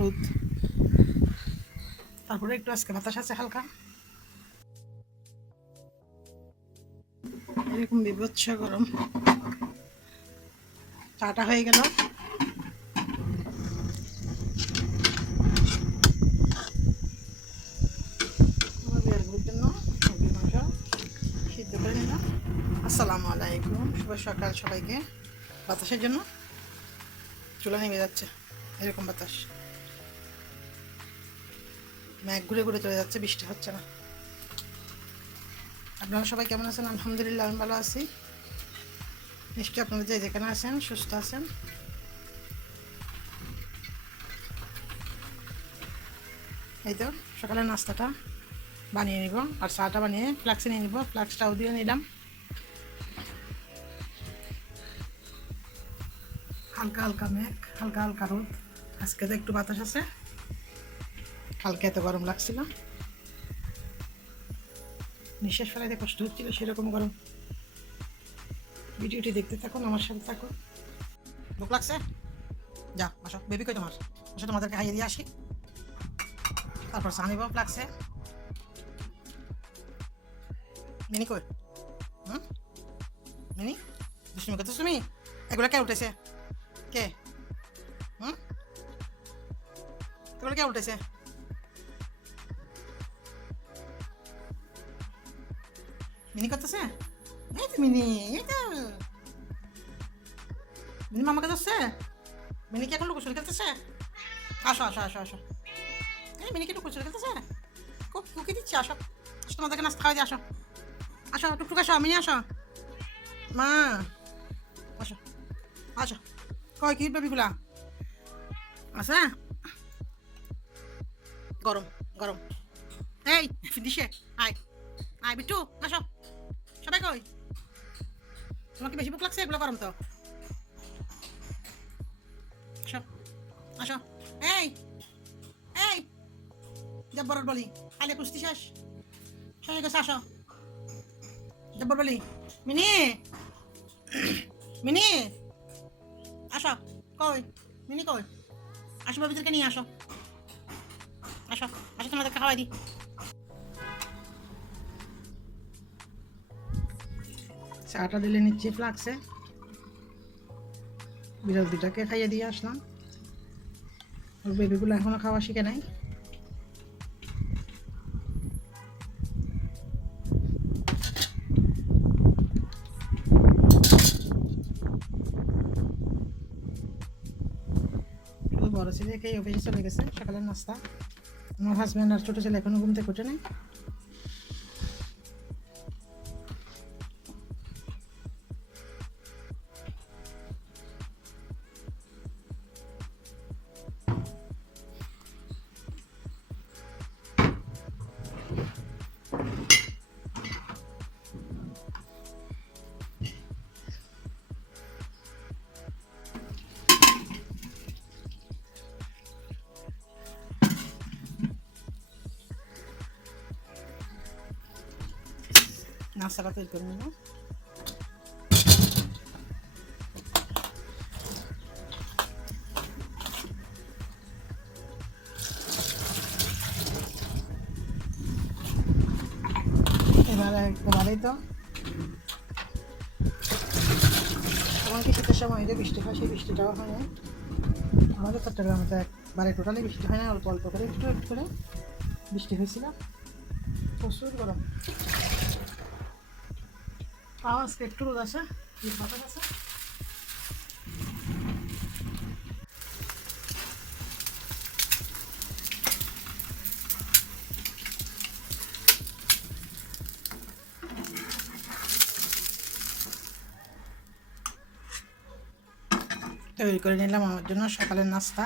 রোদ। তারপরে একটু আজকে বাতাস আছে হালকা। এরকম বিভৎস গরম। চাটা হয়ে গেল। আসসালামু আলাইকুম। শুভ সকাল সবাইকে। বাতাসের জন্য চুলা নেমে যাচ্ছে। এরকম বাতাস। ম্যাঘ ঘুরে ঘুরে চলে যাচ্ছে, বৃষ্টি হচ্ছে না। আপনারা সবাই কেমন আছেন? আলহামদুলিল্লাহ, আমি ভালো আছি। নিশ্চয়ই আপনারা যে যেখানে আছেন, সুস্থ আছেন। এই তো, সকালে নাস্তাটা বানিয়ে নিব, আর চাটা বানিয়ে ফ্লাক্সে নিয়ে নিব, ফ্লাক্সটাও দিয়ে নিলাম। হালকা হালকা মেঘ, হালকা হালকা রোদ। আজকে তো একটু বাতাস আছে। কালকে এত গরম লাগছিল। নিঃশ্বাস ফেলাইতে কষ্ট হচ্ছিল, সেরকম গরম। ভিডিওটি দেখতে থাকুন, আমার সাথে থাকুন। ভোক লাগছে? যা আসো বেবি কই তোমার? আসো তোমাদেরকে খাইয়ে দিয়ে আসি। তারপর চা নিব লাগছে। মিনি কই? হুম? মিনি? দুষ্টুমি করতেছ তুমি? এগুলো কে উঠেছে কে? হুম? এগুলো কে উঠেছে মিনি করতেছে এই তো মিনি এই তো মিনি মামাকে যাচ্ছে মিনি কি এখন লুকোচুরি খেলতেছে আসো আসো আসো আসো এই মিনি কি লুকোচুরি খেলতেছে কুক দিচ্ছি আসো তোমাদেরকে নাস্তা খাওয়াই দিয়ে আসো আসো টুকটুক আসো মিনি আসো মা আসো আসো কই কি বেবিগুলা আছে গরম গরম এই দিশে আয় আয় বিট্টু, আসো। সবাই কই? তোমার কি বেশি ভুক লাগছে, এগুলো গরম তো। আসো আসো। এই এই জব্বর বলি আলে কুস্তি শেষ। শেষ গেছে আসো। জব্বর বলি, মিনি মিনি, আসো, কই? মিনি কই? আসো বাবিদেরকে নিয়ে আসো। আসো আসো, তোমাদেরকে খাওয়াই দিই। চাটা দিলে নিচ্ছি ফ্লাক্সে। বিড়াল দুটাকে খাইয়ে দিয়ে আসলাম। ওর বেবিগুলো এখনও খাওয়া শিখে নাই। বড় ছেলে খেয়ে অফিসে চলে গেছে, সকালের নাস্তা। আমার হাজব্যান্ড আর ছোটো ছেলে এখনও ঘুম থেকে ওঠে নাই। নাস্তাটা তৈরি করে নিলাম এবারে এবারেই তো এমনকি শীতের সময় যে বৃষ্টি হয় সেই বৃষ্টিটাও হয় না আমাদের চট্টগ্রামে তো একবারে টোটালি বৃষ্টি হয় না অল্প অল্প করে একটু একটু করে বৃষ্টি হয়েছিল প্রচুর গরম তাও আজকে একটু রোদ শীত বাতাস আছে? তৈরি করে নিলাম আমার জন্য সকালের নাস্তা।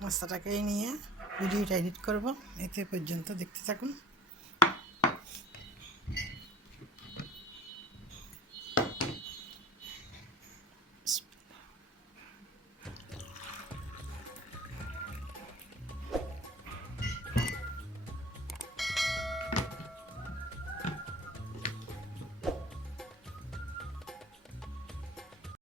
নাস্তাটাকে নিয়ে ভিডিওটা এডিট করব, এতে পর্যন্ত দেখতে থাকুন।